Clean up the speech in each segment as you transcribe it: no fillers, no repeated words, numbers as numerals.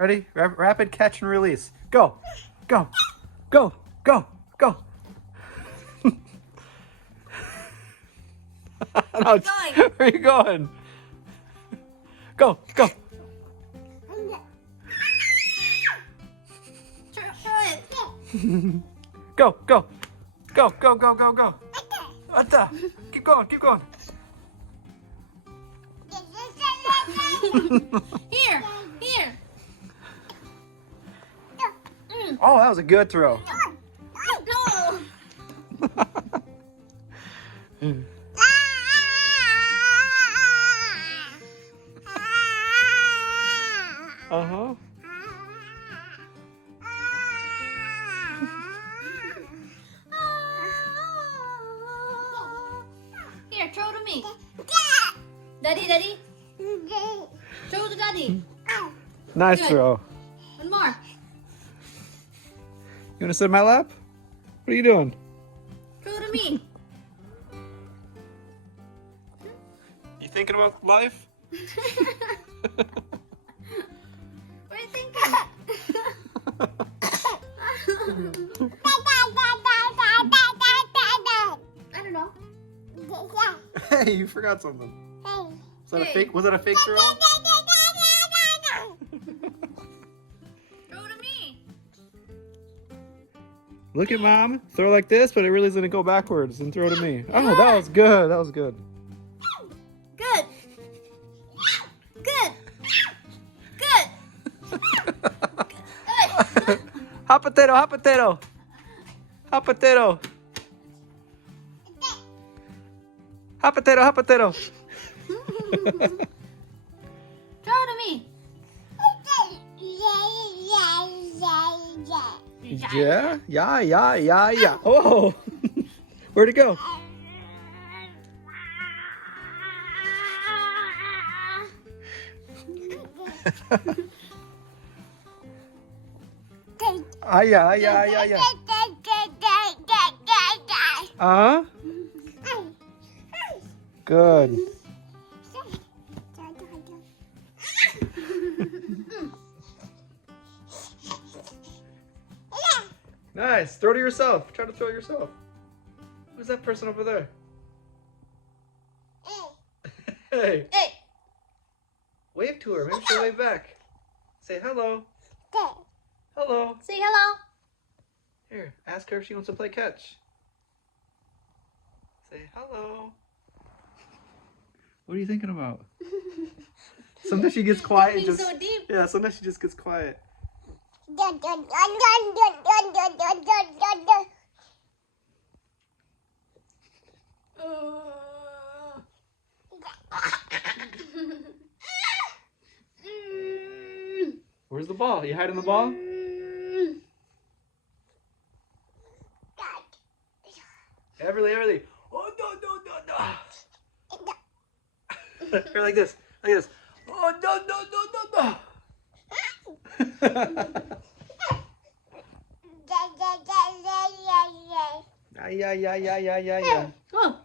Ready? Rapid catch and release. Go. Go. Go. Go. Go. No, where are you going? Go. Go. Go. Go. Go. Go. Go. Go. Go. Keep going. Keep going. Here. Here. Oh, that was a good throw. No. Uh-huh. Here, throw to me. Daddy, daddy. Throw to daddy. Nice Good. throw. One more. You want to sit in my lap? What are you doing? Throw to me. You thinking about life? What are you thinking? I don't know. Hey, you forgot something. Was that a fake? Was that a fake throw? Throw to me. Look at mom. Throw like this, but it really is gonna go backwards and throw to me. Oh, that was good. That was good. Good. Good. Good. Good. Hot potato, hot potato. Hot potato. Hot potato, hot potato. Throw to me. Yeah, yeah, yeah, yeah, yeah. Oh, where'd it go? Ah, yeah, yeah, yeah, yeah. Uh-huh. Good. Nice. Throw to yourself. Try to throw yourself. Who's that person over there? Hey. Hey. Wave to her. Maybe she'll wave back. Say hello. Hello. Say hello. Here, ask her if she wants to play catch. Say hello. What are you thinking about? Sometimes she gets quiet and just... So deep. Yeah, sometimes she just gets quiet. Where's the ball? You hiding the ball? Everly. Oh, no. Here, like this. Like this. Oh, no. Yeah. Oh.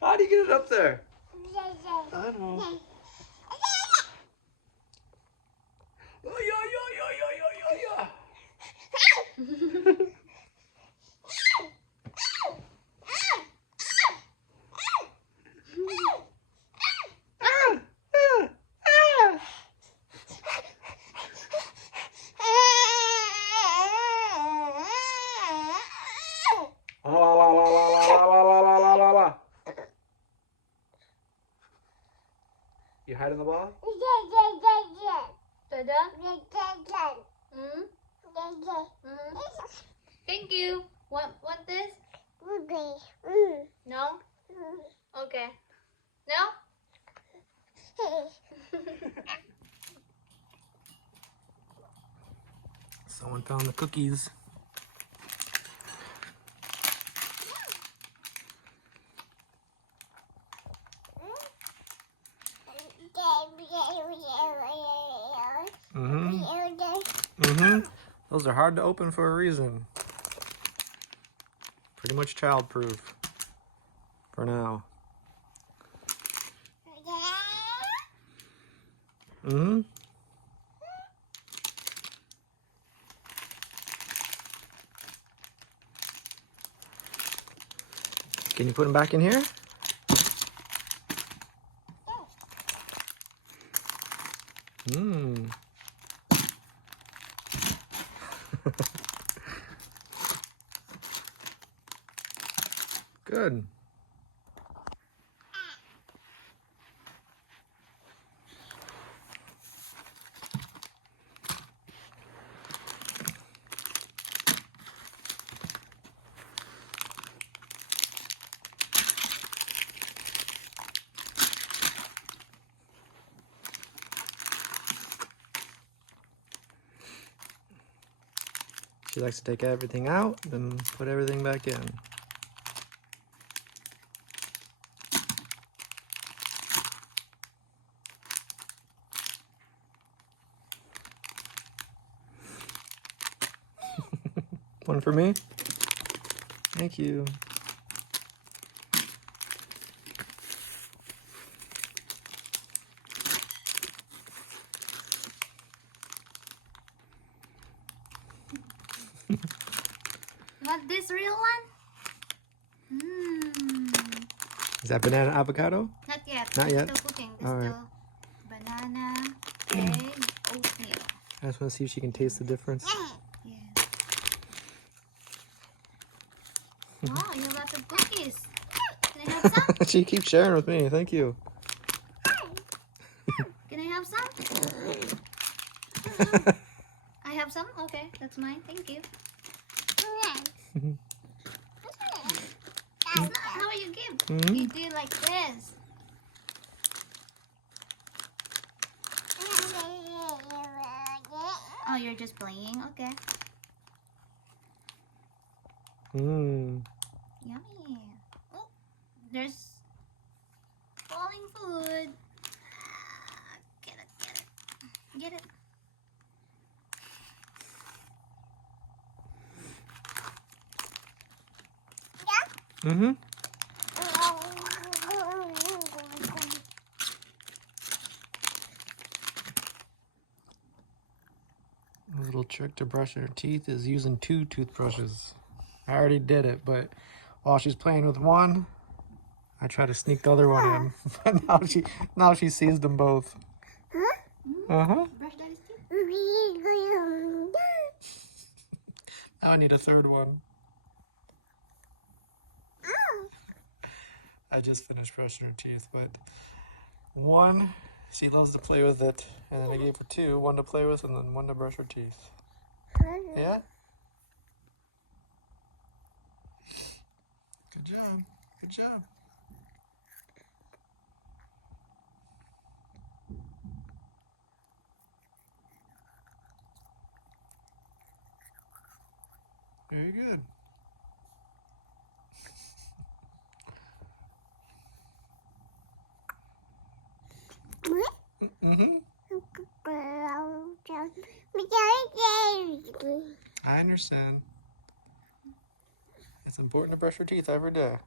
How do you get it up there? I don't know. Oh, yeah. La. You hiding the ball? Dada? Thank you. Want this? No? Okay. No? Someone found the cookies. Those are hard to open for a reason. Pretty much child-proof. For now. Mm-hmm. Can you put them back in here? Mmm. Good. She likes to take everything out, then put everything back in. One for me? Thank you. Want this real one? Is that banana avocado? Not yet. Not yet? Still cooking. It's All right. still banana, egg, oatmeal. I just want to see if she can taste the difference. Yeah. Wow, you have lots of cookies. Can I have some? She keeps sharing with me. Thank you. Can I have some? I have some? Okay, that's mine. Thank you. That's not how you give. Mm-hmm. You do like this. Oh, you're just playing? Okay. Mmm. Yummy. Oh, there's falling food. Get it, get it. Get it. Mm-hmm. A little trick to brushing her teeth is using 2 toothbrushes. I already did it, but while she's playing with one, I try to sneak the other one in. But now she sees them both. Uh-huh. Brush daddy's teeth. Now I need a third one. I just finished brushing her teeth, but one, she loves to play with it, and then I gave her 2, one to play with and then one to brush her teeth. Yeah? Good job. Good job. Very good. Mm-hmm. I understand. It's important to brush your teeth every day.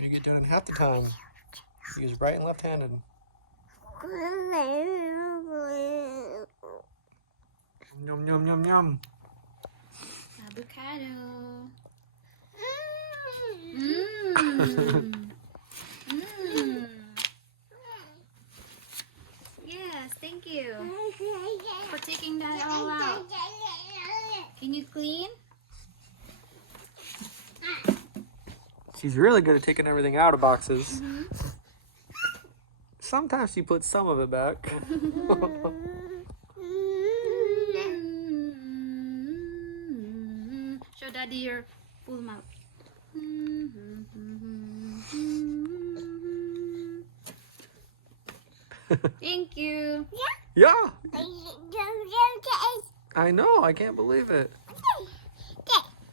You get done in half the time. Use right and left-handed. Yum, yum, yum, yum. Avocado. Mmm. Mmm. Yes, thank you for taking that all out. Can you clean? She's really good at taking everything out of boxes. Mm-hmm. Sometimes she puts some of it back. Show daddy your full mouth. Thank you. Yeah. I know. I can't believe it.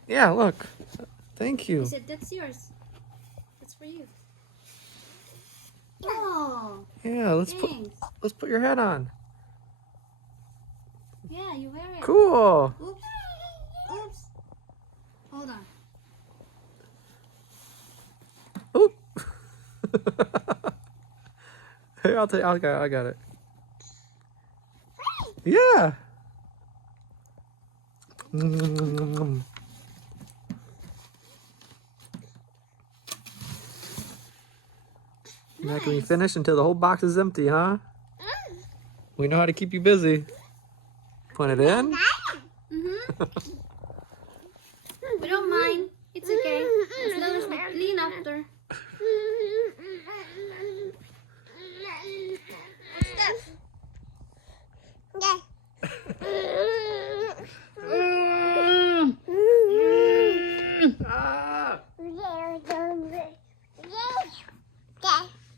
Yeah, look. Thank He you. said that's yours. That's for you. Oh, Yeah, let's thanks. put your head on. Yeah, you wear it. Cool. Oops. Oops. Hold on. Here, I'll tell you. I got it. Yeah. Not gonna be finished until the whole box is empty, huh? We know how to keep you busy. Put it in. We don't mind. It's okay. As long as we clean after.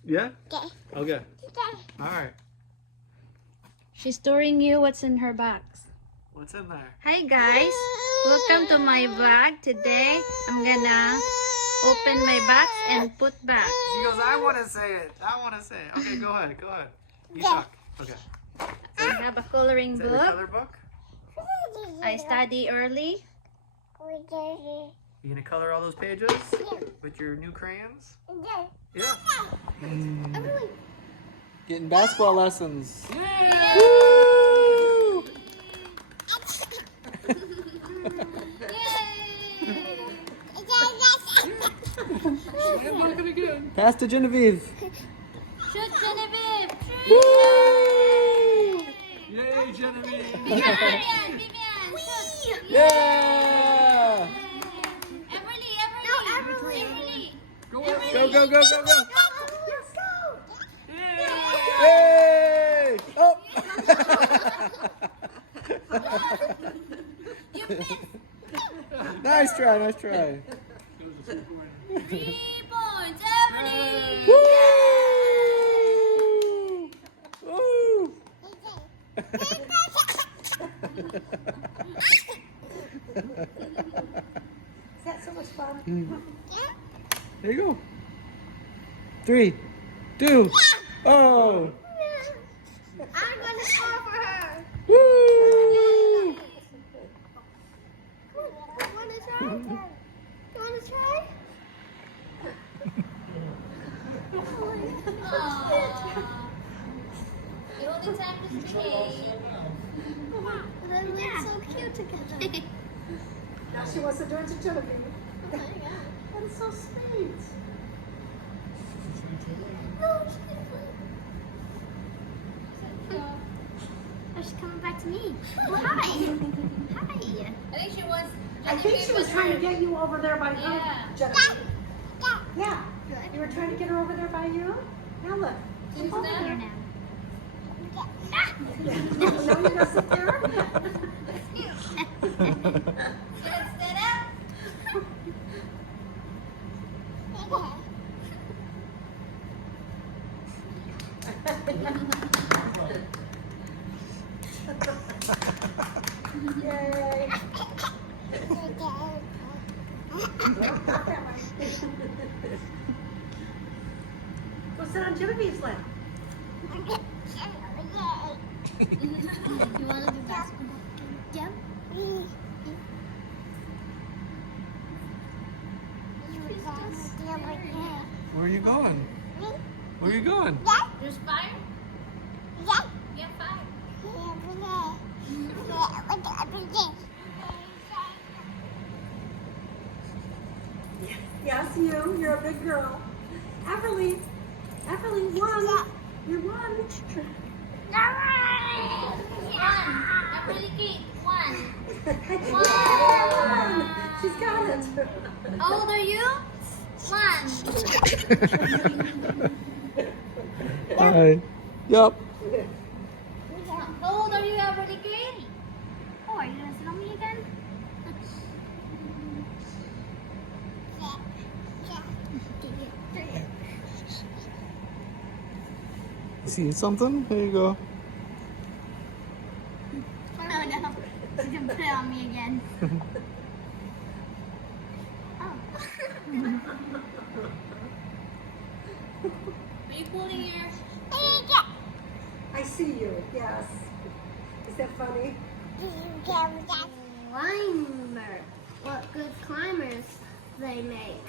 Yeah? Okay. Alright. She's storing you what's in her box. What's in there? Hi guys, welcome to my vlog. Today I'm gonna open my box and put back. She goes, I want to say it. I want to say it. Okay, go ahead. Go ahead. You talk. Okay. I have a coloring Is that your book. color book? I study early. You gonna color all those pages with your new crayons? Yeah. Getting basketball lessons. Yay! Woo! Pass to Genevieve. Shoot Genevieve! Woo! Yay, Genevieve! Vivian! Shoot! Yeah! Everly! Everly! Go, go, go, go, go! Yay! Oh! You missed! Nice try, nice try. 3 points! Everly! Woo! Woo! Is that so much fun? There you go. 3, 2, oh! I'm gonna score for her! Woo! You wanna try? You wanna try? You only time to stay. They look so cute together. Now she wants to do it to Genevieve. Oh my god. That is so sweet. No, oh, she's coming back to me. Oh, hi. Hi. I think she was trying to get you over there by her, Genevieve. Yeah. You were trying to get her over there by you? Now look. She's over Here there. now. No, you're going to sit there? Yay. Go sit on Genevieve's lap. You want to do basketball? Yep. Where are you going? Where are you going? There's fire? Get fire. Yes, you. You're a big girl. Everly. Everly, one. You're one. One. One. She's got it. How old are you? 1. Hi. Yup. How old are you, Everly? Oh, are you gonna sit on me again? See something? There you go. Oh no, she's gonna put it on me again. Oh. Are you pulling your... I see you. Yes. Is that funny? Climber. What good climbers they make.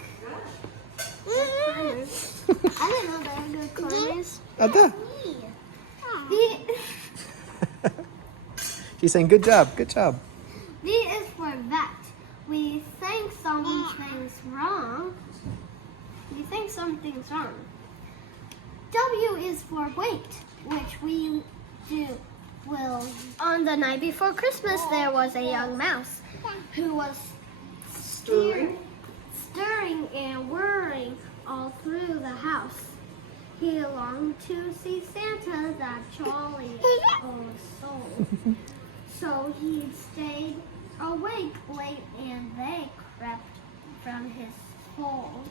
Good climbers. I Ada. V She's saying good job, good job. V is for vet. We think something's wrong. We think something's wrong. W is for wait, which we do will. On the night before Christmas, there was a young mouse who was stirring and whirring all through the house. He longed to see Santa, that jolly old soul. So he stayed awake late and they crept from his hole.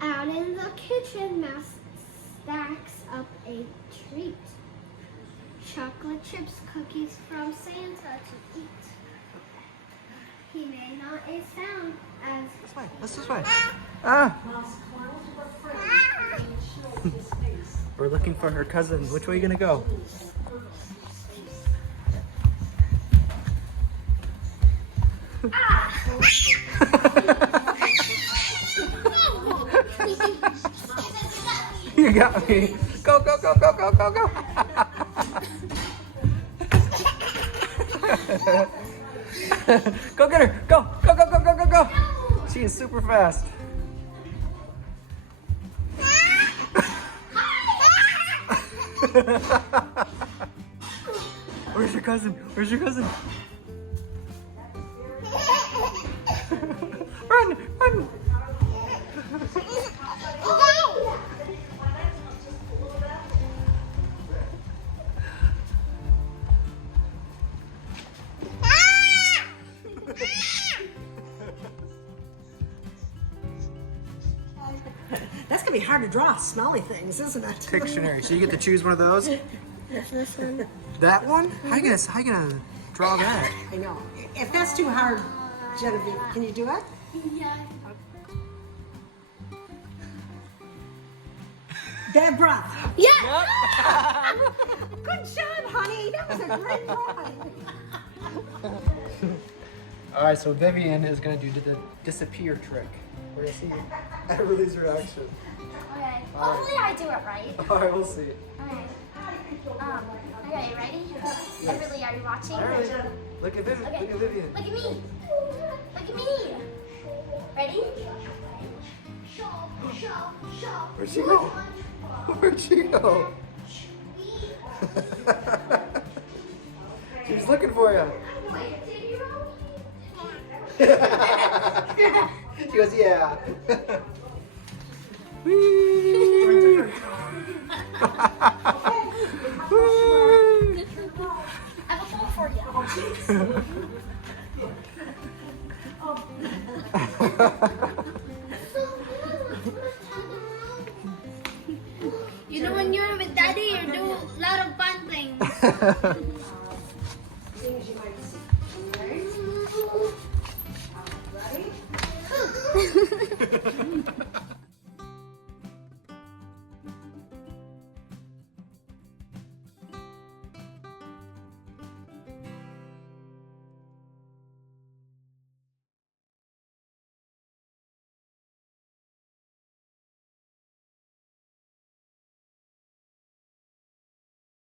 Out in the kitchen, Mouse stacks up a treat. Chocolate chips, cookies from Santa to eat. He made not a sound as This way, let's this way. Ah! We're looking for her cousin. Which way are you gonna go? You got me. Go, go, go, go, go, go, go. Go get her. Go, go, go, go, go, go, go. She is super fast. Where's your cousin? Where's your cousin? Run, run. That's gonna be hard to draw smelly things, isn't it? Pictionary. So you get to choose one of those? this one. That one? How you gonna draw that? I know. If that's too hard, Genevieve, can you do it? Yeah. Bad breath. Yeah. Good job, honey. That was a great drawing. All right, so Vivian is gonna do the disappear trick. We're gonna see everybody's reaction. Okay. Hopefully I do it right. All right, we'll see. Okay. Okay, ready? Everly, are you watching? All right, look at Vivian. Okay. Look at Vivian. Look at me. Look at me. Ready? Where'd she go? Where'd she go? She's looking for you. She goes, yeah. Whee! I have a phone for you. You know, when you're with Daddy, you do a lot of fun things. Things you might see.